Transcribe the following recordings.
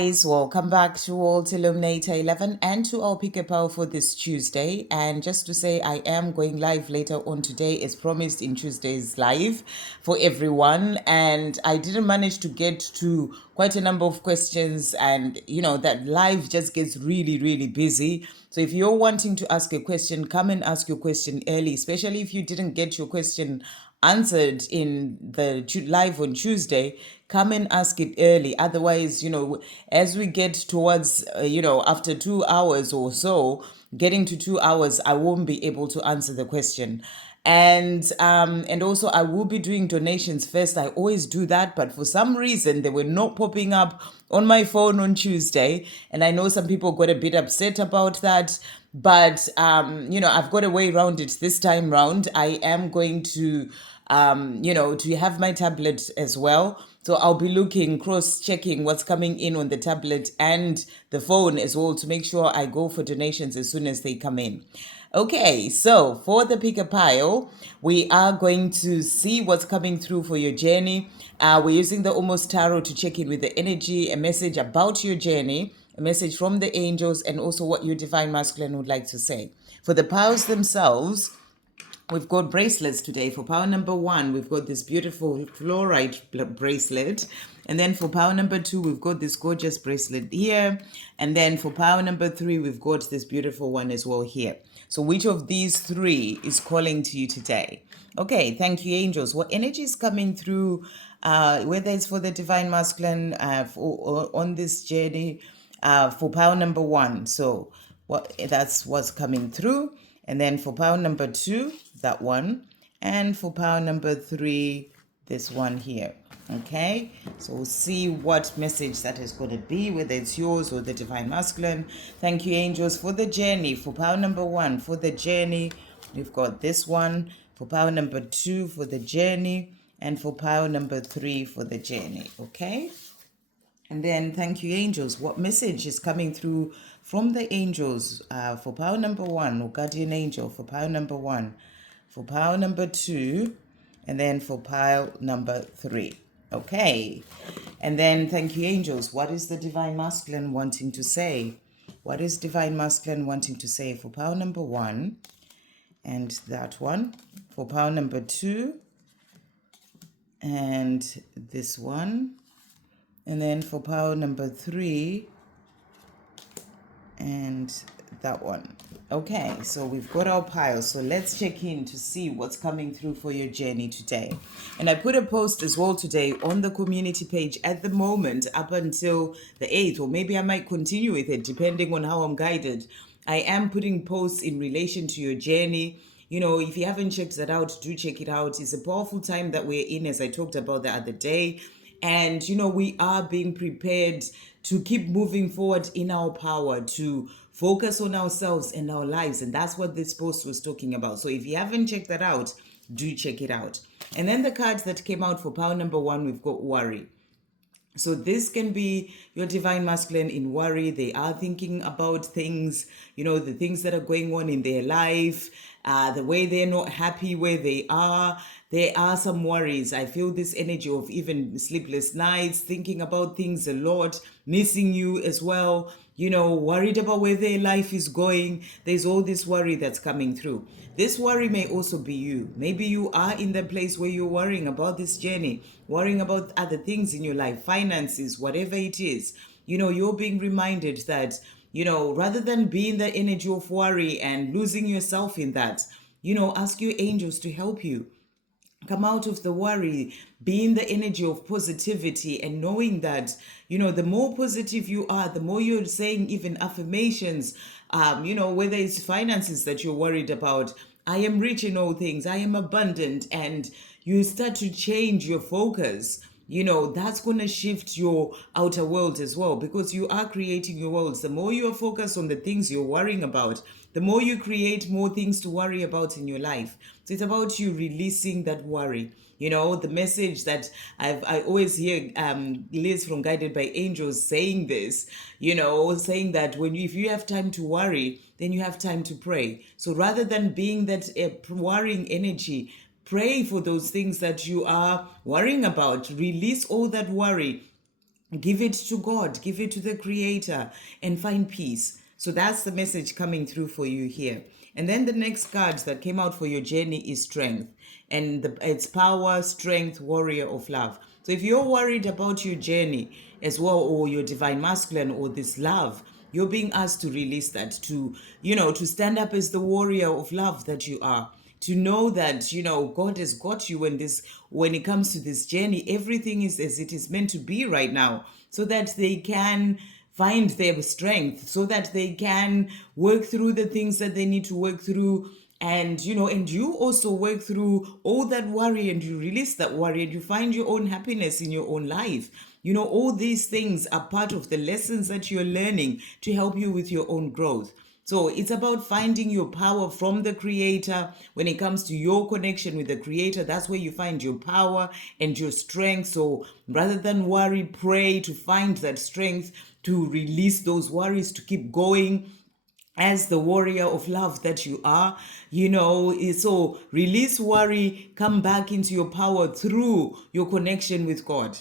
Guys, welcome back to all to Illuminator11 and to our pick a power for this Tuesday. And just to say, I am going live later on today, as promised in Tuesday's live for everyone. And I didn't manage to get to quite a number of questions, and that live just gets really, really busy. So if you're wanting to ask a question, come and ask your question early, especially if you didn't get your question answered in the live on Tuesday. Come and ask it early. Otherwise, as we get towards, after 2 hours or so, getting to 2 hours, I won't be able to answer the question. And also I will be doing donations first. I always do that, but for some reason they were not popping up on my phone on Tuesday, and I know some people got a bit upset about that. But I've got a way around it this time round. I am going to to have my tablet as well. So I'll be looking, cross-checking what's coming in on the tablet and the phone as well to make sure I go for donations as soon as they come in. Okay, so for the pick a pile, we are going to see what's coming through for your journey. We're using the Almost Tarot to check in with the energy, a message about your journey, a message from the angels, and also what your divine masculine would like to say. For the piles themselves, we've got bracelets today. For power number 1, we've got this beautiful fluorite bracelet. And then for power number 2, we've got this gorgeous bracelet here. And then for power number 3, we've got this beautiful one as well here. So which of these 3 is calling to you today? Okay, thank you, angels. What energy is coming through, whether it's for the divine masculine on this journey, for power number 1? So that's what's coming through. And then for power number 2, that one. And for power number 3, this one here. Okay, so we'll see what message that is going to be, whether it's yours or the divine masculine. Thank you, angels, for the journey. For power number 1, for the journey, we've got this one. For power number 2, for the journey. And for power number 3, for the journey. Okay. And then thank you, angels. What message is coming through from the angels for power number 1, or guardian angel for power number 1, for power number 2, and then for pile number 3. Okay. And then thank you, angels. What is the divine masculine wanting to say? What is divine masculine wanting to say for power number 1 and that one, for power number 2 and this one, and then for power number 3 and that one. Okay, so we've got our piles. So let's check in to see what's coming through for your journey today. And I put a post as well today on the community page at the moment up until the 8th, or maybe I might continue with it depending on how I'm guided. I am putting posts in relation to your journey. If you haven't checked that out, do check it out. It's a powerful time that we're in, as I talked about the other day. And, we are being prepared to keep moving forward in our power, to focus on ourselves and our lives. And that's what this post was talking about. So if you haven't checked that out, do check it out. And then the cards that came out for power number 1, we've got worry. So this can be your divine masculine in worry. They are thinking about things, the things that are going on in their life, the way they're not happy where they are. There are some worries. I feel this energy of even sleepless nights, thinking about things a lot, missing you as well, worried about where their life is going. There's all this worry that's coming through. This worry may also be you. Maybe you are in the place where you're worrying about this journey, worrying about other things in your life, finances, whatever it is. You're being reminded that, rather than being the energy of worry and losing yourself in that, ask your angels to help you. Come out of the worry, be in the energy of positivity, and knowing that, the more positive you are, the more you're saying even affirmations, whether it's finances that you're worried about, I am rich in all things, I am abundant, and you start to change your focus. That's going to shift your outer world as well, because you are creating your worlds. The more you are focused on the things you're worrying about, the more you create more things to worry about in your life. So it's about you releasing that worry. The message that I always hear Liz from Guided by Angels saying this, saying that if you have time to worry, then you have time to pray. So rather than being that worrying energy, pray for those things that you are worrying about. Release all that worry. Give it to God, give it to the Creator, and find peace. So that's the message coming through for you here. And then the next card that came out for your journey is strength. And it's power, strength, warrior of love. So if you're worried about your journey as well, or your divine masculine, or this love, you're being asked to release that, to stand up as the warrior of love that you are, to know that God has got you when it comes to this journey. Everything is as it is meant to be right now, so that they can find their strength, so that they can work through the things that they need to work through. And you also work through all that worry, and you release that worry, and you find your own happiness in your own life. All these things are part of the lessons that you're learning to help you with your own growth. So it's about finding your power from the Creator. When it comes to your connection with the Creator, that's where you find your power and your strength. So rather than worry, pray to find that strength, to release those worries, to keep going as the warrior of love that you are. So release worry, come back into your power through your connection with God.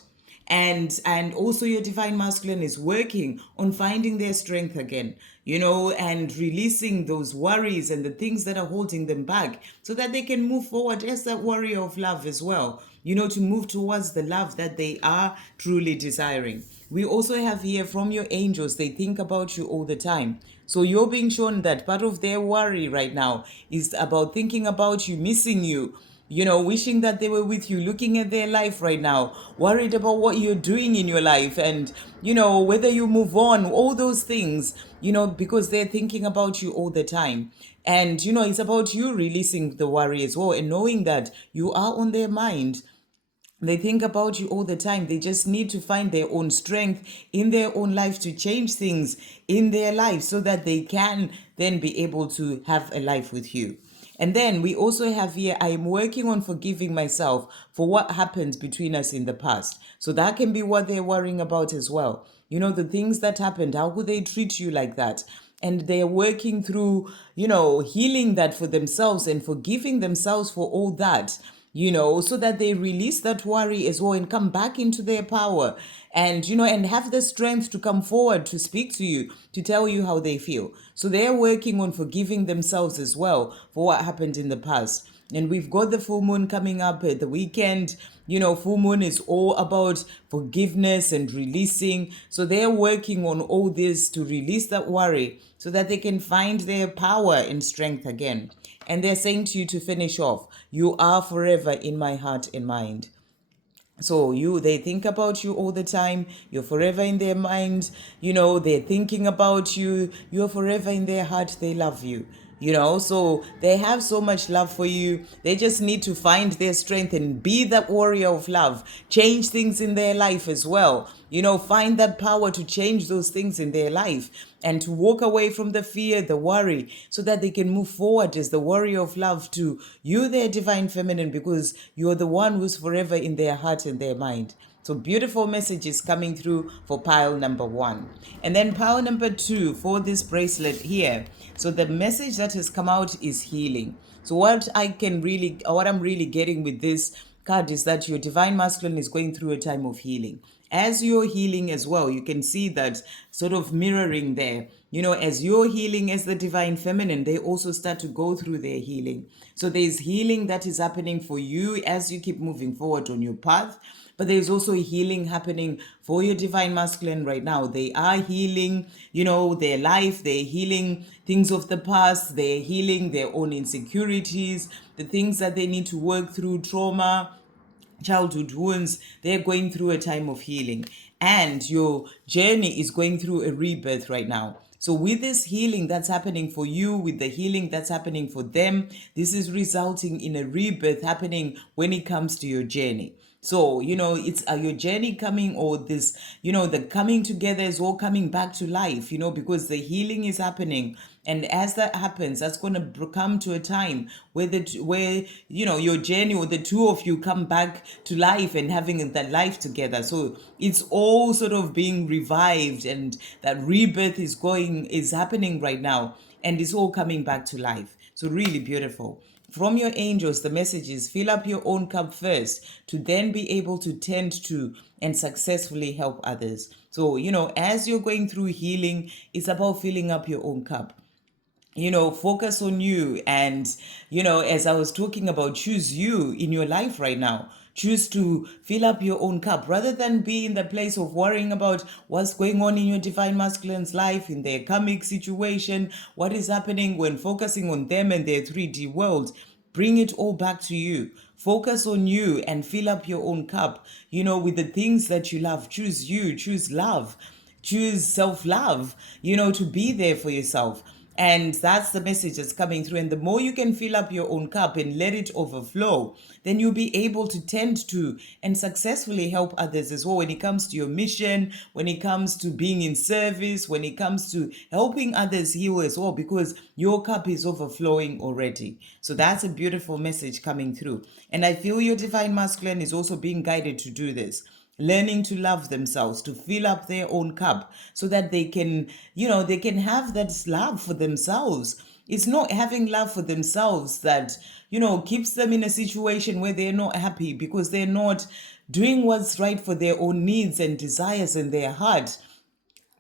And also your divine masculine is working on finding their strength again, and releasing those worries and the things that are holding them back, so that they can move forward as that warrior of love as well, to move towards the love that they are truly desiring. We also have here from your angels, they think about you all the time. So you're being shown that part of their worry right now is about thinking about you, missing you, wishing that they were with you, looking at their life right now, worried about what you're doing in your life, and, whether you move on, all those things, because they're thinking about you all the time. And, it's about you releasing the worry as well, and knowing that you are on their mind. They think about you all the time. They just need to find their own strength in their own life to change things in their life, so that they can then be able to have a life with you. And then we also have here, I am working on forgiving myself for what happened between us in the past. So that can be what they're worrying about as well. The things that happened, how could they treat you like that? And they're working through, healing that for themselves and forgiving themselves for all that, so that they release that worry as well and come back into their power, and, and have the strength to come forward to speak to you, to tell you how they feel. So they're working on forgiving themselves as well for what happened in the past. And we've got the full moon coming up at the weekend. Full moon is all about forgiveness and releasing. So they're working on all this to release that worry, so that they can find their power and strength again. And they're saying to you, to finish off, you are forever in my heart and mind. So they think about you all the time. You're forever in their mind. They're thinking about you. You're forever in their heart. They love you. So they have so much love for you. They just need to find their strength and be that warrior of love. Change things in their life as well. Find that power to change those things in their life, and to walk away from the fear, the worry, so that they can move forward as the warrior of love to you, their divine feminine, because you're the one who's forever in their heart and their mind. So beautiful messages coming through for pile number 1. And then pile number 2 for this bracelet here. So the message that has come out is healing. So what I'm really getting with this card is that your divine masculine is going through a time of healing. As you're healing as well, you can see that sort of mirroring there. As you're healing as the divine feminine, they also start to go through their healing. So there's healing that is happening for you as you keep moving forward on your path. But there's also healing happening for your divine masculine right now. They are healing, their life. They're healing things of the past. They're healing their own insecurities, the things that they need to work through, trauma, childhood wounds. They're going through a time of healing. And your journey is going through a rebirth right now. So with this healing that's happening for you, with the healing that's happening for them, this is resulting in a rebirth happening when it comes to your journey. So, it's your journey coming, or this, the coming together is all coming back to life, because the healing is happening. And as that happens, that's going to come to a time where your journey, or the two of you, come back to life and having that life together. So it's all sort of being revived, and that rebirth is happening right now, and it's all coming back to life. So really beautiful. from your angels, the messages, fill up your own cup first to then be able to tend to and successfully help others. So, as you're going through healing, it's about filling up your own cup. Focus on you. And, as I was talking about, choose you in your life right now. Choose to fill up your own cup rather than be in the place of worrying about what's going on in your divine masculine's life, in their karmic situation, what is happening. When focusing on them and their 3D world, bring it all back to you. Focus on you and fill up your own cup, with the things that you love. Choose you, choose love, choose self-love, to be there for yourself. And that's the message that's coming through. And the more you can fill up your own cup and let it overflow, then you'll be able to tend to and successfully help others as well when it comes to your mission, when it comes to being in service, when it comes to helping others heal as well, because your cup is overflowing already. So that's a beautiful message coming through. And I feel your divine masculine is also being guided to do this, learning to love themselves, to fill up their own cup so that they can, they can have that love for themselves. It's not having love for themselves that, keeps them in a situation where they're not happy because they're not doing what's right for their own needs and desires in their heart,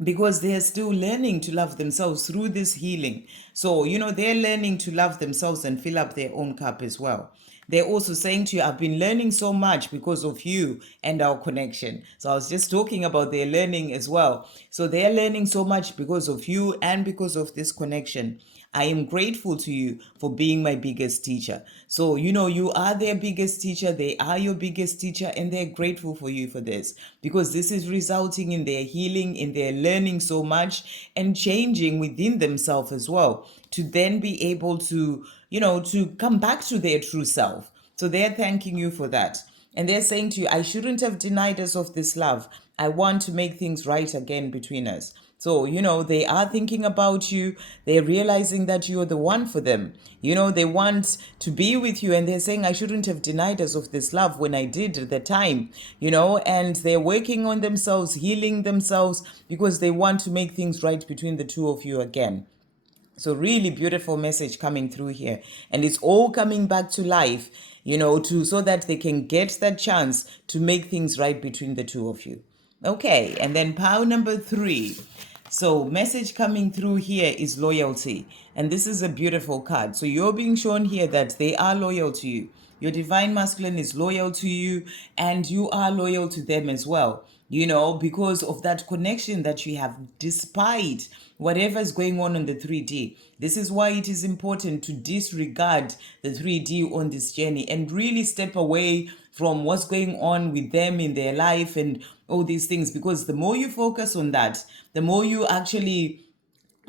because they are still learning to love themselves through this healing. So, they're learning to love themselves and fill up their own cup as well. They're also saying to you, I've been learning so much because of you and our connection. So I was just talking about their learning as well. So they're learning so much because of you and because of this connection. I am grateful to you for being my biggest teacher. So, you are their biggest teacher. They are your biggest teacher, and they're grateful for you for this, because this is resulting in their healing, in their learning so much and changing within themselves as well, to then be able to, to come back to their true self. So they're thanking you for that. And they're saying to you, I shouldn't have denied us of this love. I want to make things right again between us. So, they are thinking about you. They're realizing that you're the one for them. They want to be with you, and they're saying, I shouldn't have denied us of this love when I did at the time, and they're working on themselves, healing themselves, because they want to make things right between the two of you again. So really beautiful message coming through here. And it's all coming back to life, so that they can get that chance to make things right between the two of you. Okay, and then power number 3. So message coming through here is loyalty. And this is a beautiful card. So you're being shown here that they are loyal to you. Your divine masculine is loyal to you, and you are loyal to them as well, because of that connection that you have, despite whatever is going on in the 3D. This is why it is important to disregard the 3D on this journey and really step away from what's going on with them in their life and all these things, because the more you focus on that, the more you actually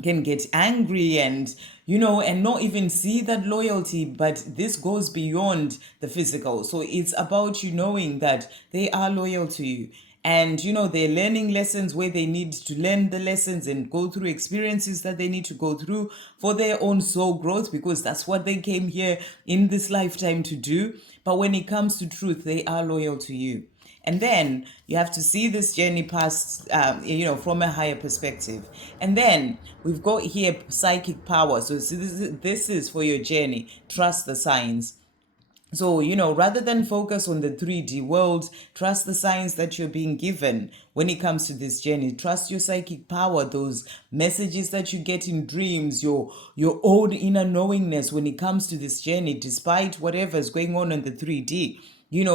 can get angry and and not even see that loyalty. But this goes beyond the physical. So it's about knowing that they are loyal to you, and they're learning lessons where they need to learn the lessons and go through experiences that they need to go through for their own soul growth, because that's what they came here in this lifetime to do. But when it comes to truth, they are loyal to you. And then you have to see this journey past, from a higher perspective. And then we've got here psychic power. So this is for your journey. Trust the signs. So, rather than focus on the 3D world, trust the signs that you're being given when it comes to this journey. Trust your psychic power, those messages that you get in dreams, your own inner knowingness when it comes to this journey, despite whatever is going on in the 3D.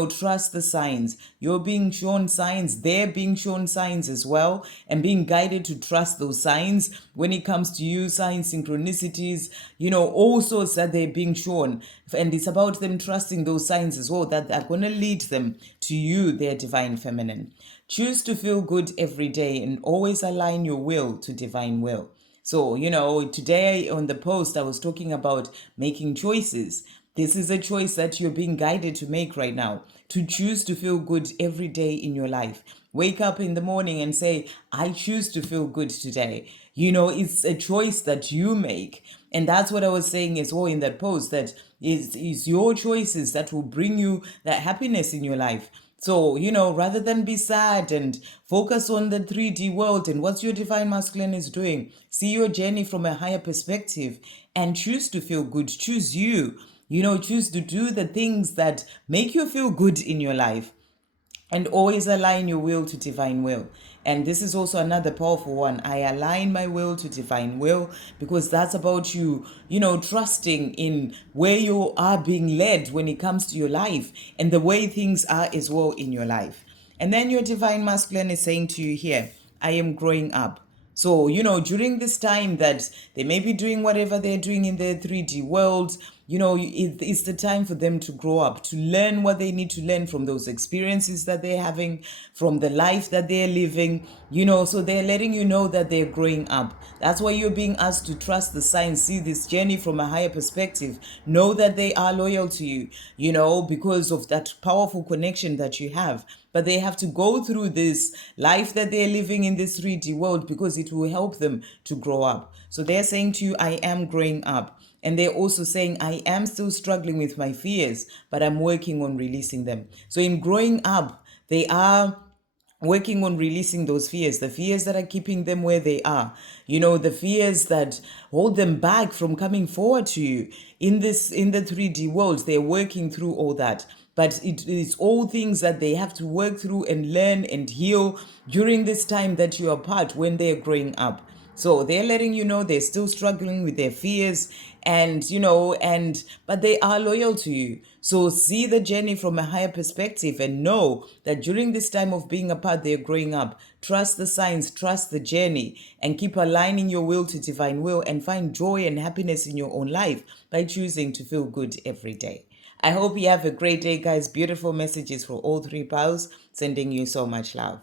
Trust the signs. You're being shown signs. They're being shown signs as well, and being guided to trust those signs when it comes to you, signs, synchronicities, all sorts that they're being shown. And it's about them trusting those signs as well, that are going to lead them to you, their divine feminine. Choose to feel good every day and always align your will to divine will. So, today on the post, I was talking about making choices. This is a choice that you're being guided to make right now, to choose to feel good every day in your life. Wake up in the morning and say, I choose to feel good today. It's a choice that you make. And that's what I was saying as well in that post, that it's your choices that will bring you that happiness in your life. So, rather than be sad and focus on the 3D world and what your divine masculine is doing, see your journey from a higher perspective and choose to feel good. Choose you. Choose to do the things that make you feel good in your life, and always align your will to divine will. And this is also another powerful one. I align my will to divine will, because that's about trusting in where you are being led when it comes to your life and the way things are as well in your life. And then your divine masculine is saying to you here, I am growing up. So, during this time that they may be doing whatever they're doing in their 3D world, it's the time for them to grow up, to learn what they need to learn from those experiences that they're having, from the life that they're living, so they're letting you know that they're growing up. That's why you're being asked to trust the signs, see this journey from a higher perspective, know that they are loyal to you, because of that powerful connection that you have. But they have to go through this life that they're living in this 3D world, because it will help them to grow up. So they're saying to you, I am growing up. And they're also saying, I am still struggling with my fears, but I'm working on releasing them. So in growing up, they are working on releasing those fears, the fears that are keeping them where they are, the fears that hold them back from coming forward to you in the 3D world. They're working through all that, but it is all things that they have to work through and learn and heal during this time that you are apart, when they're growing up. So they're letting you know they're still struggling with their fears, but they are loyal to you. So see the journey from a higher perspective and know that during this time of being apart, they're growing up. Trust the signs, trust the journey, and keep aligning your will to divine will, and find joy and happiness in your own life by choosing to feel good every day. I hope you have a great day, guys. Beautiful messages for all three powers. Sending you so much love.